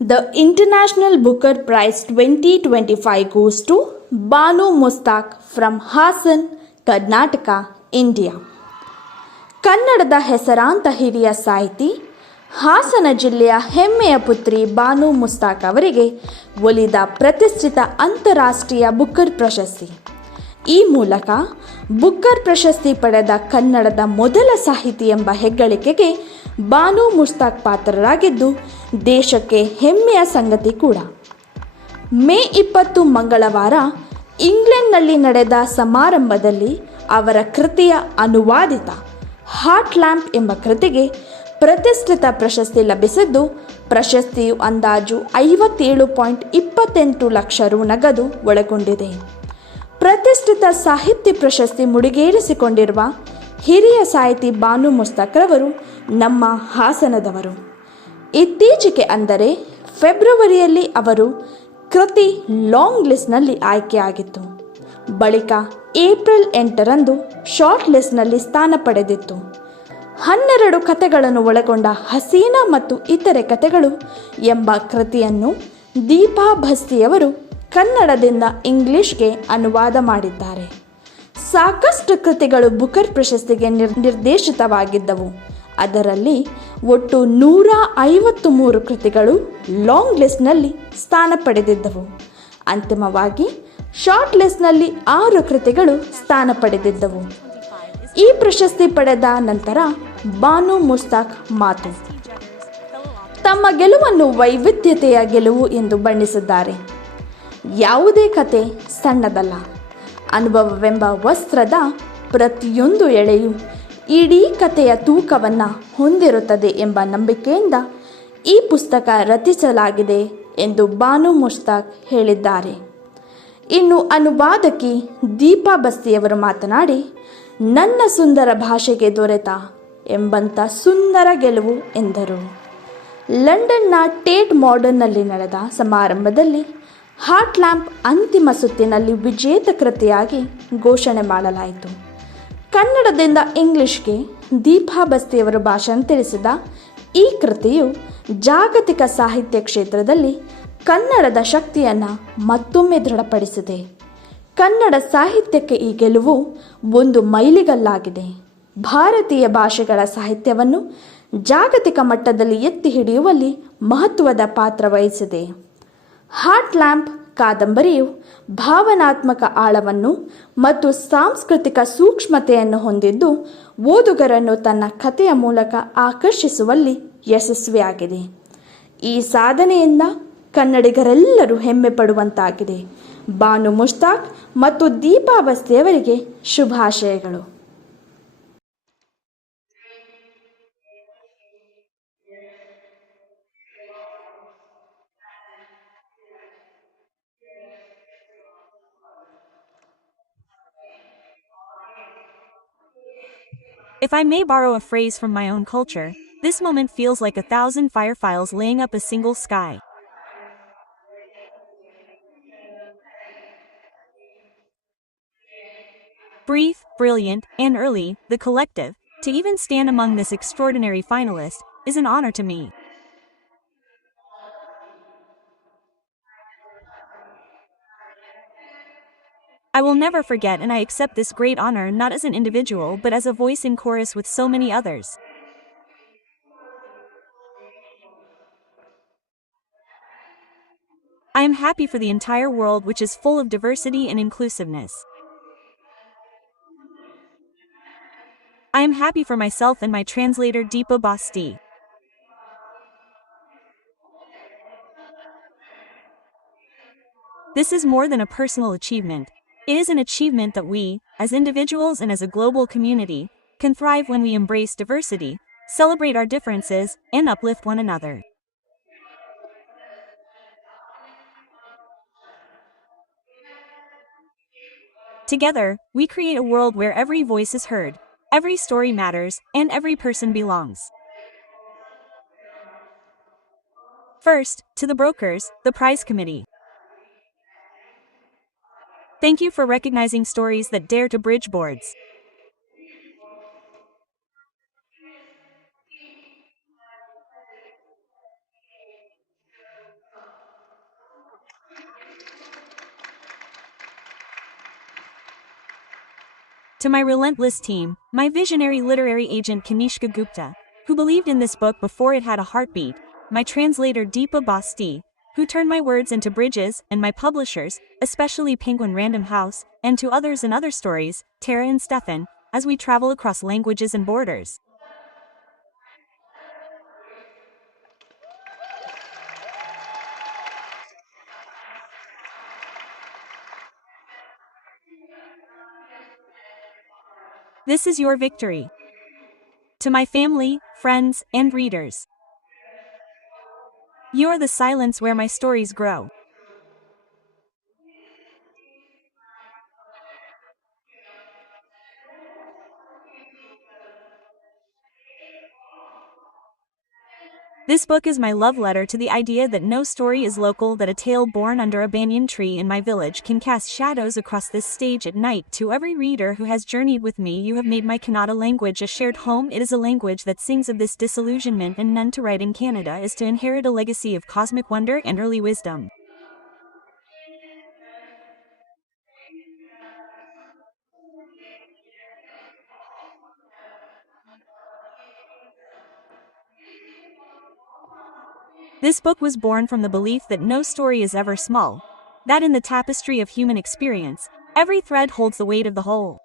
The International Booker Prize 2025 goes to Banu Mushtaq from Hassan, Karnataka, India. ಕನ್ನಡದ ಹೆಸರಾಂತ ಹಿರಿಯ ಸಾಹಿತಿ ಹಾಸನ ಜಿಲ್ಲೆಯ ಹೆಮ್ಮೆಯ ಪುತ್ರಿ ಬಾನು ಮುಸ್ತಾಕ್ ಅವರಿಗೆ ಒಲಿದ ಪ್ರತಿಷ್ಠಿತ ಅಂತಾರಾಷ್ಟ್ರೀಯ ಬುಕ್ಕರ್ ಪ್ರಶಸ್ತಿ. ಈ ಮೂಲಕ ಬುಕ್ಕರ್ ಪ್ರಶಸ್ತಿ ಪಡೆದ ಕನ್ನಡದ ಮೊದಲ ಸಾಹಿತಿ ಎಂಬ ಹೆಗ್ಗಳಿಕೆಗೆ ಬಾನು ಮುಸ್ತಾಕ್ ಪಾತ್ರರಾಗಿದ್ದು ದೇಶಕ್ಕೆ ಹೆಮ್ಮೆಯ ಸಂಗತಿ ಕೂಡ. ಮೇ 20 ಮಂಗಳವಾರ ಇಂಗ್ಲೆಂಡ್ನಲ್ಲಿ ನಡೆದ ಸಮಾರಂಭದಲ್ಲಿ ಅವರ ಕೃತಿಯ ಅನುವಾದಿತ ಹಾರ್ಟ್ ಲ್ಯಾಂಪ್ ಎಂಬ ಕೃತಿಗೆ ಪ್ರತಿಷ್ಠಿತ ಪ್ರಶಸ್ತಿ ಲಭಿಸಿದ್ದು, ಪ್ರಶಸ್ತಿಯು ಅಂದಾಜು 57.28 ಲಕ್ಷ ರು ನಗದು ಒಳಗೊಂಡಿದೆ. ಪ್ರತಿಷ್ಠಿತ ಸಾಹಿತ್ಯ ಪ್ರಶಸ್ತಿ ಮುಡಿಗೇರಿಸಿಕೊಂಡಿರುವ ಹಿರಿಯ ಸಾಹಿತಿ ಬಾನು ಮುಸ್ತಾಕ್ ರವರು ನಮ್ಮ ಹಾಸನದವರು. ಇತ್ತೀಚೆಗೆ ಅಂದರೆ ಫೆಬ್ರವರಿಯಲ್ಲಿ ಅವರು ಕೃತಿ ಲಾಂಗ್ ಲಿಸ್ಟ್ನಲ್ಲಿ ಆಯ್ಕೆಯಾಗಿತ್ತು. ಬಳಿಕ ಏಪ್ರಿಲ್ 8ರಂದು ಶಾರ್ಟ್ ಲಿಸ್ಟ್ನಲ್ಲಿ ಸ್ಥಾನ ಪಡೆದಿತ್ತು. 12 ಕಥೆಗಳನ್ನು ಒಳಗೊಂಡ ಹಸೀನಾ ಮತ್ತು ಇತರೆ ಕಥೆಗಳು ಎಂಬ ಕೃತಿಯನ್ನು ದೀಪಾ ಭಸ್ತಿಯವರು ಕನ್ನಡದಿಂದ ಇಂಗ್ಲಿಷ್ಗೆ ಅನುವಾದ ಮಾಡಿದ್ದಾರೆ. ಸಾಕಷ್ಟು ಕೃತಿಗಳು ಬುಕರ್ ಪ್ರಶಸ್ತಿಗೆ ನಿರ್ದೇಶಿತವಾಗಿದ್ದವು. ಅದರಲ್ಲಿ ಒಟ್ಟು 153 ಕೃತಿಗಳು ಲಾಂಗ್ ಲಿಸ್ಟ್ನಲ್ಲಿ ಸ್ಥಾನ ಪಡೆದಿದ್ದವು. ಅಂತಿಮವಾಗಿ ಶಾರ್ಟ್ ಲಿಸ್ಟ್ನಲ್ಲಿ 6 ಕೃತಿಗಳು ಸ್ಥಾನ ಪಡೆದಿದ್ದವು. ಈ ಪ್ರಶಸ್ತಿ ಪಡೆದ ನಂತರ ಬಾನು ಮುಸ್ತಾಕ್ ಮಾತು. ತಮ್ಮ ಗೆಲುವನ್ನು ವೈವಿಧ್ಯತೆಯ ಗೆಲುವು ಎಂದು ಬಣ್ಣಿಸಿದ್ದಾರೆ. ಯಾವುದೇ ಕತೆ ಸಣ್ಣದಲ್ಲ. ಅನುಭವವೆಂಬ ವಸ್ತ್ರದ ಪ್ರತಿಯೊಂದು ಎಳೆಯು ಇಡೀ ಕಥೆಯ ತೂಕವನ್ನು ಹೊಂದಿರುತ್ತದೆ ಎಂಬ ನಂಬಿಕೆಯಿಂದ ಈ ಪುಸ್ತಕ ರಚಿಸಲಾಗಿದೆ ಎಂದು ಬಾನು ಮುಸ್ತಾಕ್ ಹೇಳಿದ್ದಾರೆ. ಇನ್ನು ಅನುವಾದಕಿ ದೀಪಾ ಬಸ್ತಿಯವರು ಮಾತನಾಡಿ, ನನ್ನ ಸುಂದರ ಭಾಷೆಗೆ ದೊರೆತ ಎಂಬಂಥ ಸುಂದರ ಗೆಲುವು ಎಂದರು. ಲಂಡನ್ನ ಟೇಟ್ ಮಾಡರ್ನ್ನಲ್ಲಿ ನಡೆದ ಸಮಾರಂಭದಲ್ಲಿ ಹಾರ್ಟ್ ಲ್ಯಾಂಪ್ ಅಂತಿಮ ಸುತ್ತಿನಲ್ಲಿ ವಿಜೇತ ಕೃತಿಯಾಗಿ ಘೋಷಣೆ ಮಾಡಲಾಯಿತು. ಕನ್ನಡದಿಂದ ಇಂಗ್ಲಿಷ್ಗೆ ದೀಪಾ ಬಸ್ತಿಯವರು ಭಾಷಾಂತರಿಸಿದ ಈ ಕೃತಿಯು ಜಾಗತಿಕ ಸಾಹಿತ್ಯ ಕ್ಷೇತ್ರದಲ್ಲಿ ಕನ್ನಡದ ಶಕ್ತಿಯನ್ನು ಮತ್ತೊಮ್ಮೆ ದೃಢಪಡಿಸಿದೆ. ಕನ್ನಡ ಸಾಹಿತ್ಯಕ್ಕೆ ಈ ಗೆಲುವು ಒಂದು ಮೈಲಿಗಲ್ಲಾಗಿದೆ. ಭಾರತೀಯ ಭಾಷೆಗಳ ಸಾಹಿತ್ಯವನ್ನು ಜಾಗತಿಕ ಮಟ್ಟದಲ್ಲಿ ಎತ್ತಿ ಹಿಡಿಯುವಲ್ಲಿ ಮಹತ್ವದ ಪಾತ್ರ ವಹಿಸಿದೆ. ಹಾರ್ಟ್ ಲ್ಯಾಂಪ್ ಕಾದಂಬರಿಯು ಭಾವನಾತ್ಮಕ ಆಳವನ್ನು ಮತ್ತು ಸಾಂಸ್ಕೃತಿಕ ಸೂಕ್ಷ್ಮತೆಯನ್ನು ಹೊಂದಿದ್ದು, ಓದುಗರನ್ನು ತನ್ನ ಕಥೆಯ ಮೂಲಕ ಆಕರ್ಷಿಸುವಲ್ಲಿ ಯಶಸ್ವಿಯಾಗಿದೆ. ಈ ಸಾಧನೆಯಿಂದ ಕನ್ನಡಿಗರೆಲ್ಲರೂ ಹೆಮ್ಮೆ ಪಡುವಂತಾಗಿದೆ. ಬಾನು ಮುಸ್ತಾಕ್ ಮತ್ತು ದೀಪಾ ಬಸ್ತಿಯವರಿಗೆ ಶುಭಾಶಯಗಳು. If I may borrow a phrase from my own culture, this moment feels like 1,000 fireflies laying up a single sky. Brief, brilliant, and early, the collective, to even stand among this extraordinary finalist, is an honor to me. I will never forget, and I accept this great honor not as an individual but as a voice in chorus with so many others. I am happy for the entire world, which is full of diversity and inclusiveness. I am happy for myself and my translator Deepa Basti. This is more than a personal achievement. It is an achievement that we, as individuals and as a global community, can thrive when we embrace diversity, celebrate our differences, and uplift one another. Together, we create a world where every voice is heard, every story matters, and every person belongs. First, to the brokers, the prize committee. Thank you for recognizing stories that dare to bridge boards. To my relentless team, my visionary literary agent Kanishka Gupta, who believed in this book before it had a heartbeat, my translator Deepa Basti, who turned my words into bridges, and my publishers, especially Penguin Random House, and to others and other stories, Tara and Stefan, as we travel across languages and borders. This is your victory. To my family, friends, and readers, you are the silence where my stories grow. This book is my love letter to the idea that no story is local, that a tale born under a banyan tree in my village can cast shadows across this stage at night. To every reader who has journeyed with me, you have made my Kannada language a shared home. It is a language that sings of this disillusionment, and none to write in Canada is to inherit a legacy of cosmic wonder and early wisdom. This book was born from the belief that no story is ever small, that in the tapestry of human experience, every thread holds the weight of the whole.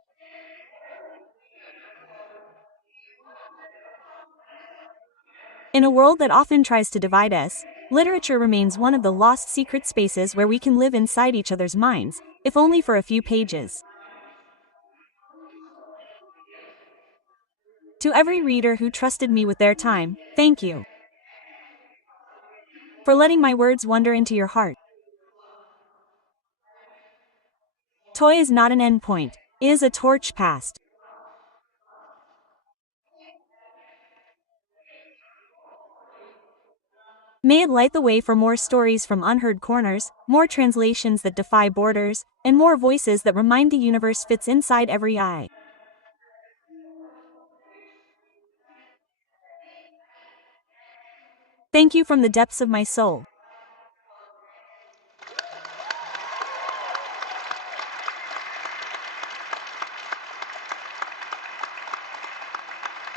In a world that often tries to divide us, literature remains one of the lost secret spaces where we can live inside each other's minds, if only for a few pages. To every reader who trusted me with their time, thank you for letting my words wander into your heart. Toy is not an endpoint, it is a torch passed. May it light the way for more stories from unheard corners, more translations that defy borders, and more voices that remind the universe fits inside every eye. Thank you from the depths of my soul.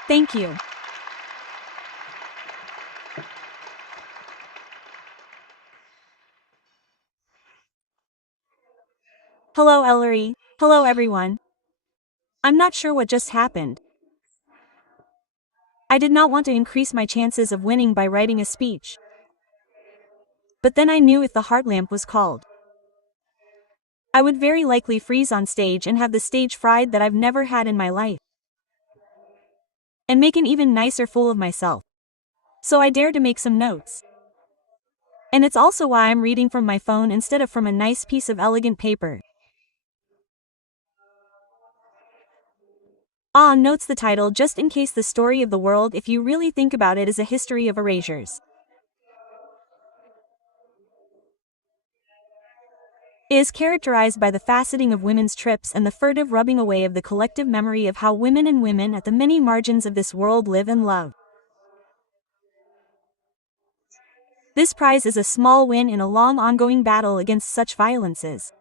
Thank you. Hello, Ellery. Hello, everyone. I'm not sure what just happened. I did not want to increase my chances of winning by writing a speech. But then I knew if the heart lamp was called, I would very likely freeze on stage and have the stage fright that I've never had in my life, and make an even nicer fool of myself. So I dare to make some notes. And it's also why I'm reading from my phone instead of from a nice piece of elegant paper. Notes the title just in case. The story of the world, if you really think about it, is a history of erasures. It is characterized by the faceting of women's trips and the furtive rubbing away of the collective memory of how women and women at the many margins of this world live and love. This prize is a small win in a long ongoing battle against such violences.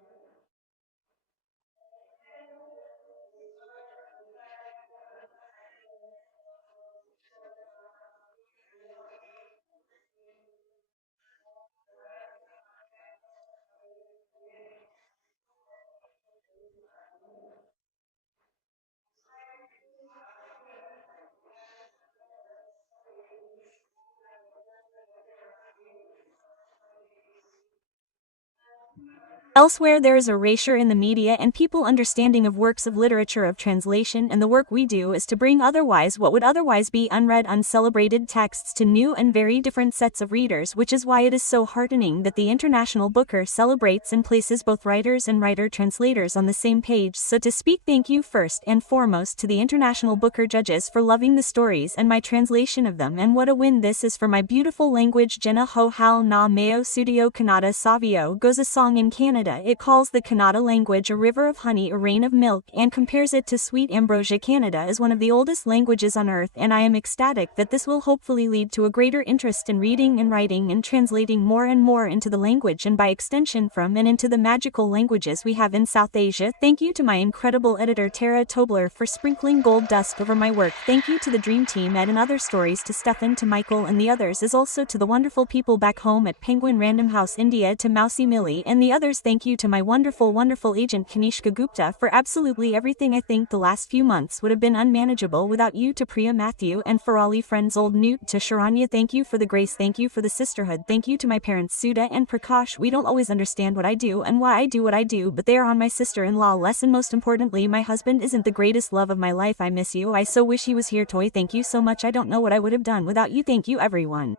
Elsewhere there is erasure in the media and people understanding of works of literature of translation, and the work we do is to bring what would otherwise be unread, uncelebrated texts to new and very different sets of readers, which is why it is so heartening that the International Booker celebrates and places both writers and writer-translators on the same page. So to speak, thank you first and foremost to the International Booker judges for loving the stories and my translation of them, and what a win this is for my beautiful language. Jenna ho hal na meo studio Kannada savio goes a song in Canada. Canada. It calls the Kannada language a river of honey, a rain of milk, and compares it to sweet ambrosia. Canada is one of the oldest languages on earth, and I am ecstatic that this will hopefully lead to a greater interest in reading and writing and translating more and more into the language and by extension from and into the magical languages we have in South Asia. Thank you to my incredible editor Tara Tobler for sprinkling gold dust over my work. Thank you to the dream team at and other stories, to Stefan, to Michael and the others, as also to the wonderful people back home at Penguin Random House India, to Mousy Millie and the others. Thank you to my wonderful agent Kanishka Gupta for absolutely everything. I think the last few months would have been unmanageable without you, to Priya Matthew and Farali friends old Newt, to Sharanya. Thank you for the grace, thank you for the sisterhood, thank you to my parents Sudha and Prakash. We don't always understand what I do and why I do what I do, but they are on my sister-in-law less, and most importantly my husband isn't the greatest love of my life. I miss you, I so wish he was here. Toy, thank you so much. I don't know what I would have done without you. Thank you everyone.